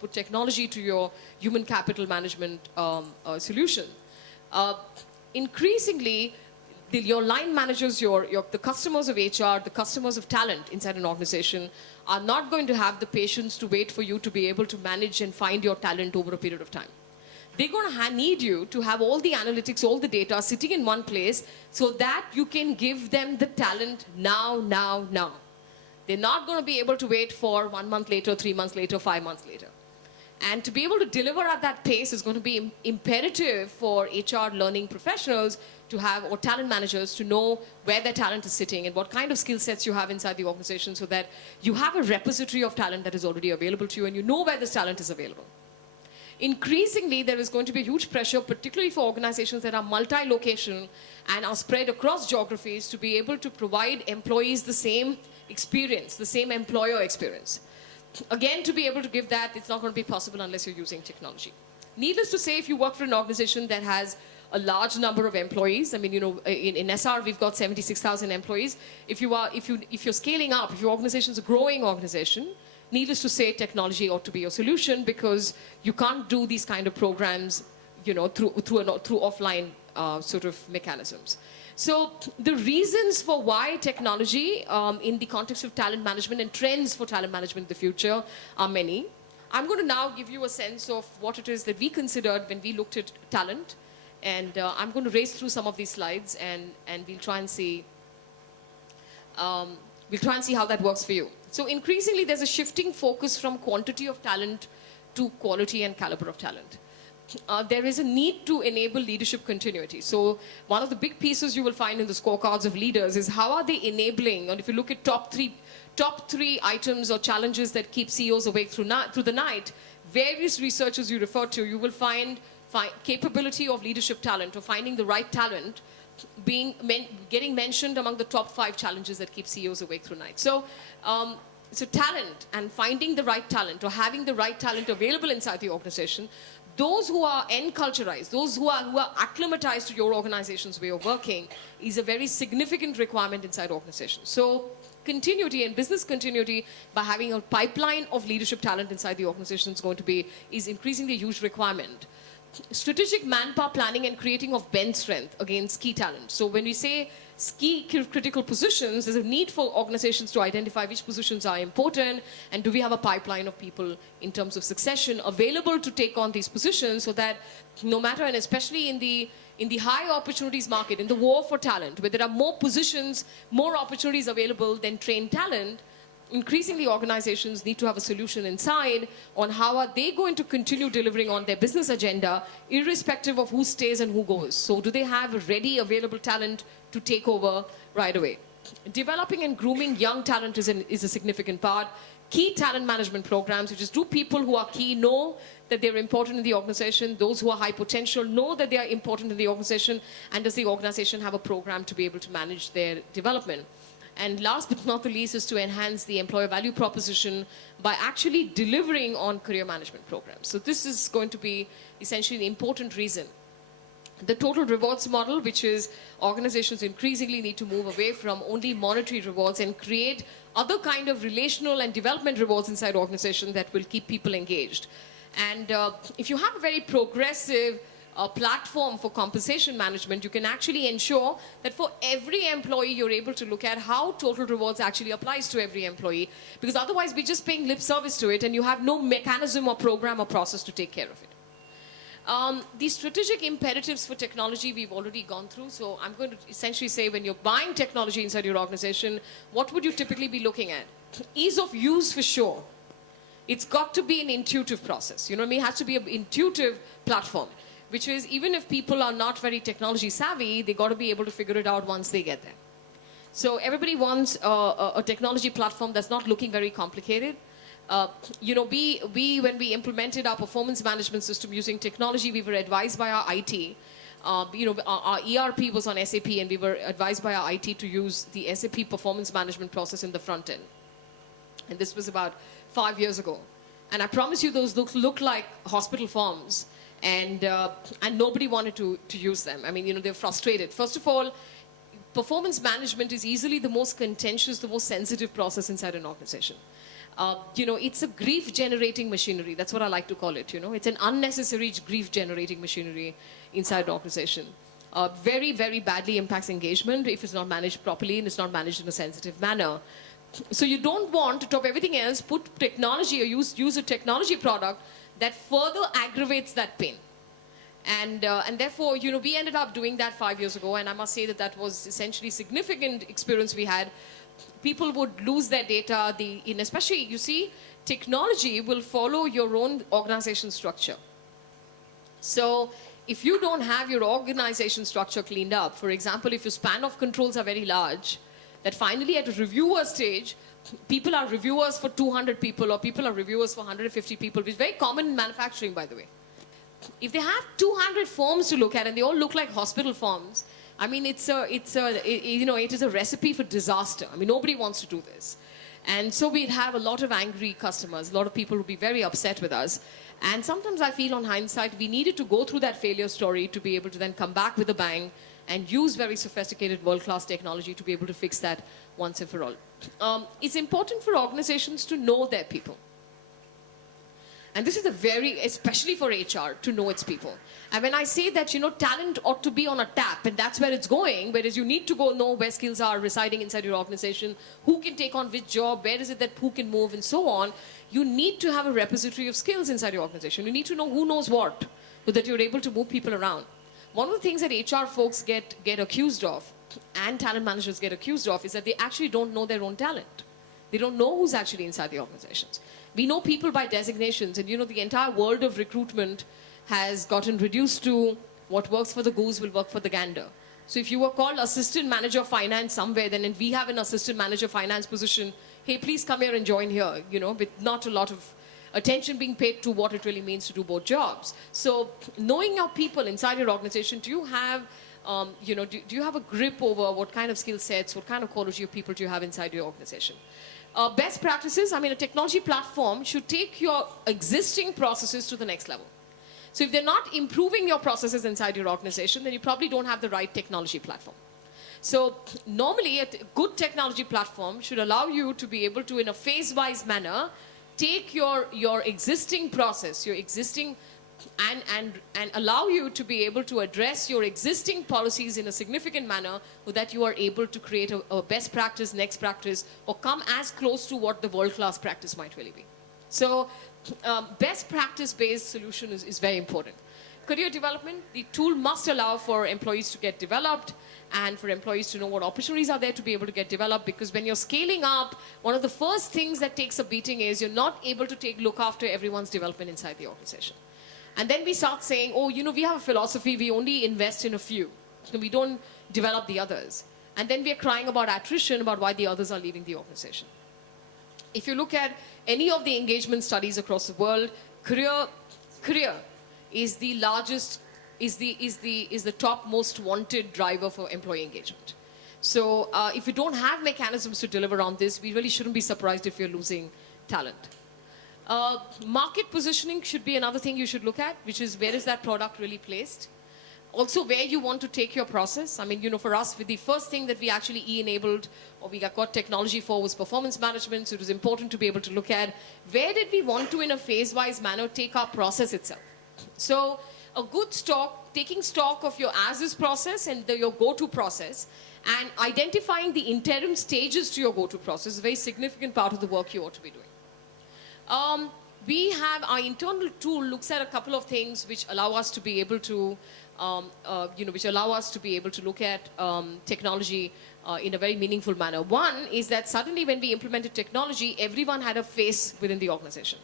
put technology to your human capital management solution. Increasingly, your line managers, the customers of HR, the customers of talent inside an organization are not going to have the patience to wait for you to be able to manage and find your talent over a period of time. They're going to need you to have all the analytics, all the data sitting in one place so that you can give them the talent now. They're not going to be able to wait for 1 month later, 3 months later, 5 months later. And to be able to deliver at that pace is going to be imperative for HR learning professionals to have, or talent managers, to know where their talent is sitting and what kind of skill sets you have inside the organization so that you have a repository of talent that is already available to you and you know where this talent is available. Increasingly, there is going to be huge pressure, particularly for organizations that are multi-location and are spread across geographies, to be able to provide employees the same experience, the same employer experience. Again, to be able to give that, it's not going to be possible unless you're using technology. Needless to say, if you work for an organization that has a large number of employees, I mean, you know, in SR we've got 76,000 employees. If you're scaling up, if your organization is a growing organization, needless to say, technology ought to be your solution, because you can't do these kind of programs, you know, through offline sort of mechanisms. So the reasons for why technology in the context of talent management and trends for talent management in the future are many. I'm going to now give you a sense of what it is that we considered when we looked at talent. And I'm going to race through some of these slides, and we'll try and see how that works for you. So increasingly, there's a shifting focus from quantity of talent to quality and caliber of talent. There is a need to enable leadership continuity. So one of the big pieces you will find in the scorecards of leaders is how are they enabling, and if you look at top three items or challenges that keep CEOs awake through the night, various researchers you refer to, you will find capability of leadership talent, or finding the right talent, getting mentioned among the top 5 challenges that keep CEOs awake through night. So talent and finding the right talent, or having the right talent available inside the organization, those who are enculturized, those who are acclimatized to your organization's way of working, is a very significant requirement inside organizations. So continuity and business continuity by having a pipeline of leadership talent inside the organization is increasingly a huge requirement. Strategic manpower planning and creating of bench strength against key talent. So when we say key critical positions, there's a need for organizations to identify which positions are important, and do we have a pipeline of people in terms of succession available to take on these positions, so that no matter, and especially in the high opportunities market, in the war for talent, where there are more positions, more opportunities available than trained talent, increasingly organizations need to have a solution inside on how are they going to continue delivering on their business agenda, irrespective of who stays and who goes. So do they have ready available talent to take over right away? Developing and grooming young talent is a significant part. Key talent management programs, which is, do people who are key know that they're important in the organization? Those who are high potential know that they are important in the organization? And does the organization have a program to be able to manage their development? And last but not the least is to enhance the employer value proposition by actually delivering on career management programs. So this is going to be essentially the important reason. The total rewards model, which is organizations increasingly need to move away from only monetary rewards and create other kind of relational and development rewards inside organizations that will keep people engaged. And if you have a very progressive platform for compensation management, you can actually ensure that for every employee, you're able to look at how total rewards actually applies to every employee, because otherwise we're just paying lip service to it and you have no mechanism or program or process to take care of it. The strategic imperatives for technology we've already gone through. So I'm going to essentially say, when you're buying technology inside your organization, what would you typically be looking at? Ease of use, for sure. It's got to be an intuitive process. You know what I mean? It has to be an intuitive platform, which is, even if people are not very technology savvy, they got to be able to figure it out once they get there. So everybody wants a technology platform that's not looking very complicated. You know, when we implemented our performance management system using technology, we were advised by our IT. You know, our ERP was on SAP, and we were advised by our IT to use the SAP performance management process in the front end. And this was about 5 years ago. And I promise you, those look like hospital forms. And nobody wanted to use them. I mean, you know, they're frustrated. First of all, performance management is easily the most contentious, the most sensitive process inside an organization. It's a grief-generating machinery. That's what I like to call it. It's an unnecessary grief-generating machinery inside an organization. Very, very badly impacts engagement if it's not managed properly and it's not managed in a sensitive manner. So you don't want, to top everything else, put technology or use a technology product that further aggravates that pain. And therefore, we ended up doing that 5 years ago, and I must say that that was essentially significant experience we had. People would lose their data, especially, you see, technology will follow your own organization structure. So if you don't have your organization structure cleaned up, for example, if your span of controls are very large, that finally at a reviewer stage, people are reviewers for 200 people or people are reviewers for 150 people, which is very common in manufacturing, by the way. If they have 200 forms to look at and they all look like hospital forms, I mean, it is a recipe for disaster. I mean, nobody wants to do this. And so we'd have a lot of angry customers. A lot of people would be very upset with us. And sometimes I feel on hindsight, we needed to go through that failure story to be able to then come back with a bang and use very sophisticated world-class technology to be able to fix that once and for all. It's important for organizations to know their people. And this is especially for HR, to know its people. And when I say that, talent ought to be on a tap, and that's where it's going, whereas you need to go know where skills are residing inside your organization, who can take on which job, where is it that who can move, and so on. You need to have a repository of skills inside your organization. You need to know who knows what, so that you're able to move people around. One of the things that HR folks get accused of, and talent managers get accused of, is that they actually don't know their own talent. They don't know who's actually inside the organizations. We know people by designations, and the entire world of recruitment has gotten reduced to what works for the goose will work for the gander. So if you were called assistant manager of finance somewhere, then we have an assistant manager of finance position, hey, please come here and join here, with not a lot of attention being paid to what it really means to do both jobs. So knowing your people inside your organization, do you have do you have a grip over what kind of skill sets, what kind of quality of people do you have inside your organization? Best practices, a technology platform should take your existing processes to the next level. So if they're not improving your processes inside your organization, then you probably don't have the right technology platform. So normally, a good technology platform should allow you to be able to, in a phase-wise manner, take your existing process, and allow you to be able to address your existing policies in a significant manner so that you are able to create a best practice, next practice, or come as close to what the world-class practice might really be. So best practice-based solution is very important. Career development, the tool must allow for employees to get developed and for employees to know what opportunities are there to be able to get developed, because when you're scaling up, one of the first things that takes a beating is you're not able to look after everyone's development inside the organization. And then we start saying, oh, we have a philosophy, we only invest in a few. So we don't develop the others. And then we are crying about attrition, about why the others are leaving the organization. If you look at any of the engagement studies across the world, career is the largest, is the top most wanted driver for employee engagement. So if you don't have mechanisms to deliver on this, we really shouldn't be surprised if you're losing talent. Market positioning should be another thing you should look at, which is where is that product really placed? Also, where you want to take your process. For us, the first thing that we actually enabled or we got technology for was performance management. So it was important to be able to look at where did we want to, in a phase-wise manner, take our process itself. So a good taking stock of your as-is process and your go-to process, and identifying the interim stages to your go-to process is a very significant part of the work you ought to be doing. We have our internal tool looks at a couple of things which allow us to be able to, look at technology in a very meaningful manner. One is that suddenly when we implemented technology, everyone had a face within the organization.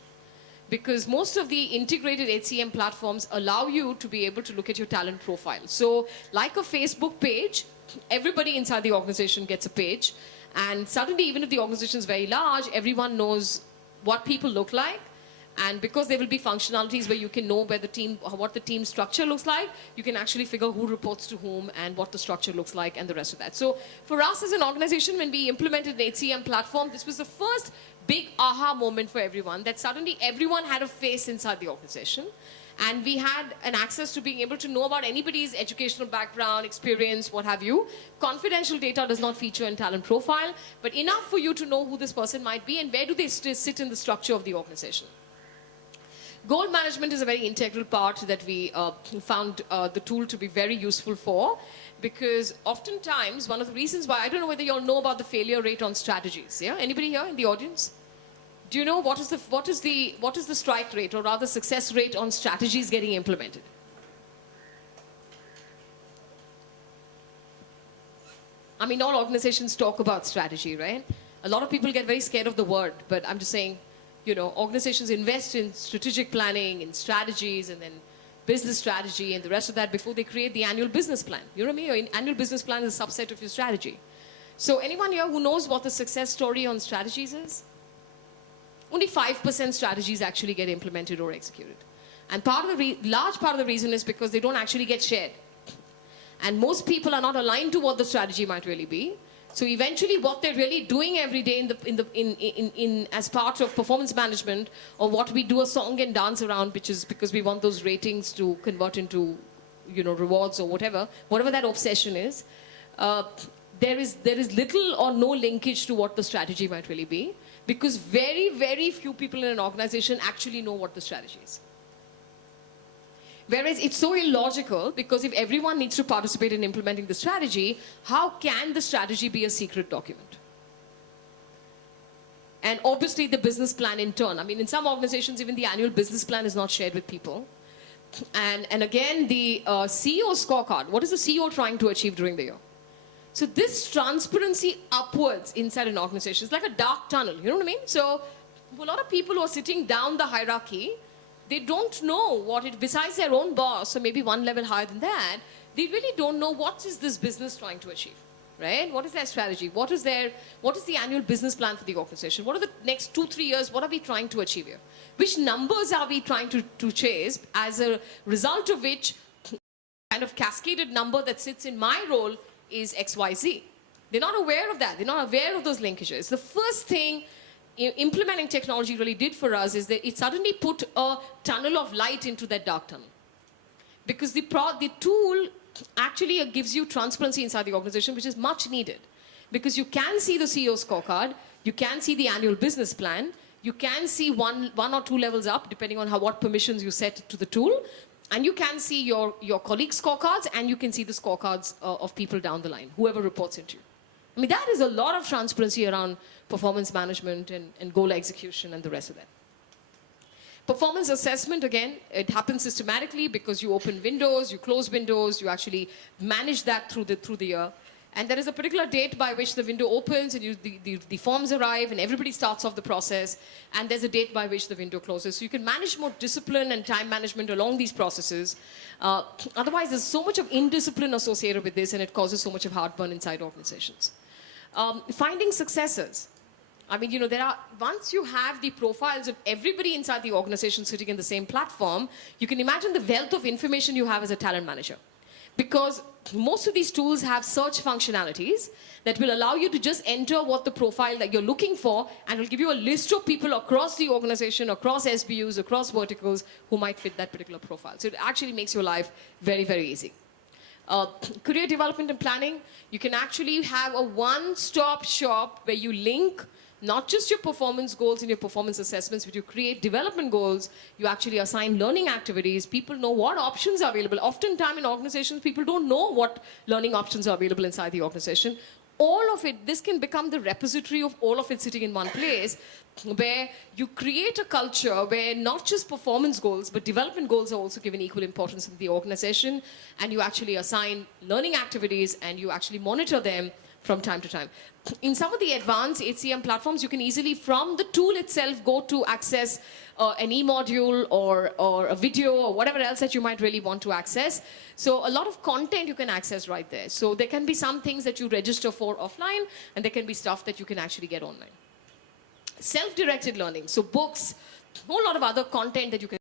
Because most of the integrated HCM platforms allow you to be able to look at your talent profile. So like a Facebook page, everybody inside the organization gets a page. And suddenly, even if the organization is very large, everyone knows what people look like, And because there will be functionalities where you can know where what the team structure looks like, you can actually figure who reports to whom and what the structure looks like and the rest of that. So for us as an organization, when we implemented an HCM platform, this was the first big aha moment for everyone, that suddenly everyone had a face inside the organization. And we had an access to being able to know about anybody's educational background, experience, what have you. Confidential data does not feature in talent profile, but enough for you to know who this person might be and where do they sit in the structure of the organization. Goal management is a very integral part that we found the tool to be very useful for, because oftentimes one of the reasons why, I don't know whether you all know about the failure rate on strategies. Yeah, anybody here in the audience? Do you know what is the strike rate, or rather success rate on strategies getting implemented? I mean, all organizations talk about strategy, right? A lot of people get very scared of the word, but I'm just saying, you know, organizations invest in strategic planning, in strategies, and then business strategy, and the rest of that before they create the annual business plan. You know what I mean? Your annual business plan is a subset of your strategy. So anyone here who knows what the success story on strategies is? Only 5% strategies actually get implemented or executed. And large part of the reason is because they don't actually get shared. And most people are not aligned to what the strategy might really be. So eventually what they're really doing every day as part of performance management, or what we do a song and dance around, which is because we want those ratings to convert into, you know, rewards or whatever that obsession is, there is little or no linkage to what the strategy might really be, because very, very few people in an organization actually know what the strategy is. Whereas it's so illogical, because if everyone needs to participate in implementing the strategy, how can the strategy be a secret document? And obviously the business plan in turn. I mean, in some organizations, even the annual business plan is not shared with people. And again, the CEO scorecard, what is the CEO trying to achieve during the year? So this transparency upwards inside an organization is like a dark tunnel, you know what I mean? So a lot of people who are sitting down the hierarchy, they don't know besides their own boss, or maybe one level higher than that, they really don't know what is this business trying to achieve, right? What is their strategy? What is the annual business plan for the organization? What are the next 2-3 years? What are we trying to achieve here? Which numbers are we trying to chase, as a result of which kind of cascaded number that sits in my role is XYZ. They're not aware of that. They're not aware of those linkages. The first thing implementing technology really did for us is that it suddenly put a tunnel of light into that dark tunnel. Because the tool actually gives you transparency inside the organization, which is much needed. Because you can see the CEO scorecard, you can see the annual business plan, you can see one or two levels up, depending on what permissions you set to the tool, and you can see your colleagues' scorecards, and you can see the scorecards of people down the line, whoever reports into you. I mean, that is a lot of transparency around performance management and goal execution and the rest of that. Performance assessment, again, it happens systematically because you open windows, you close windows, you actually manage that through the year. And there is a particular date by which the window opens, and the forms arrive, and everybody starts off the process, and there's a date by which the window closes. So you can manage more discipline and time management along these processes. Otherwise, there's so much of indiscipline associated with this, and it causes so much of heartburn inside organizations. Finding successors. I mean, you know, once you have the profiles of everybody inside the organization sitting in the same platform, you can imagine the wealth of information you have as a talent manager. Because most of these tools have search functionalities that will allow you to just enter what the profile that you're looking for, and will give you a list of people across the organization, across SBUs, across verticals, who might fit that particular profile. So it actually makes your life very, very easy. Career development and planning, you can actually have a one-stop shop where you link not just your performance goals and your performance assessments, but you create development goals, you actually assign learning activities, people know what options are available. Oftentimes in organizations, people don't know what learning options are available inside the organization. All of it, this can become the repository of all of it sitting in one place, where you create a culture where not just performance goals, but development goals are also given equal importance in the organization, and you actually assign learning activities, and you actually monitor them from time to time. In some of the advanced HCM platforms, you can easily, from the tool itself, go to access an e-module or a video or whatever else that you might really want to access. So a lot of content you can access right there. So there can be some things that you register for offline, and there can be stuff that you can actually get online. Self-directed learning, so books, whole lot of other content that you can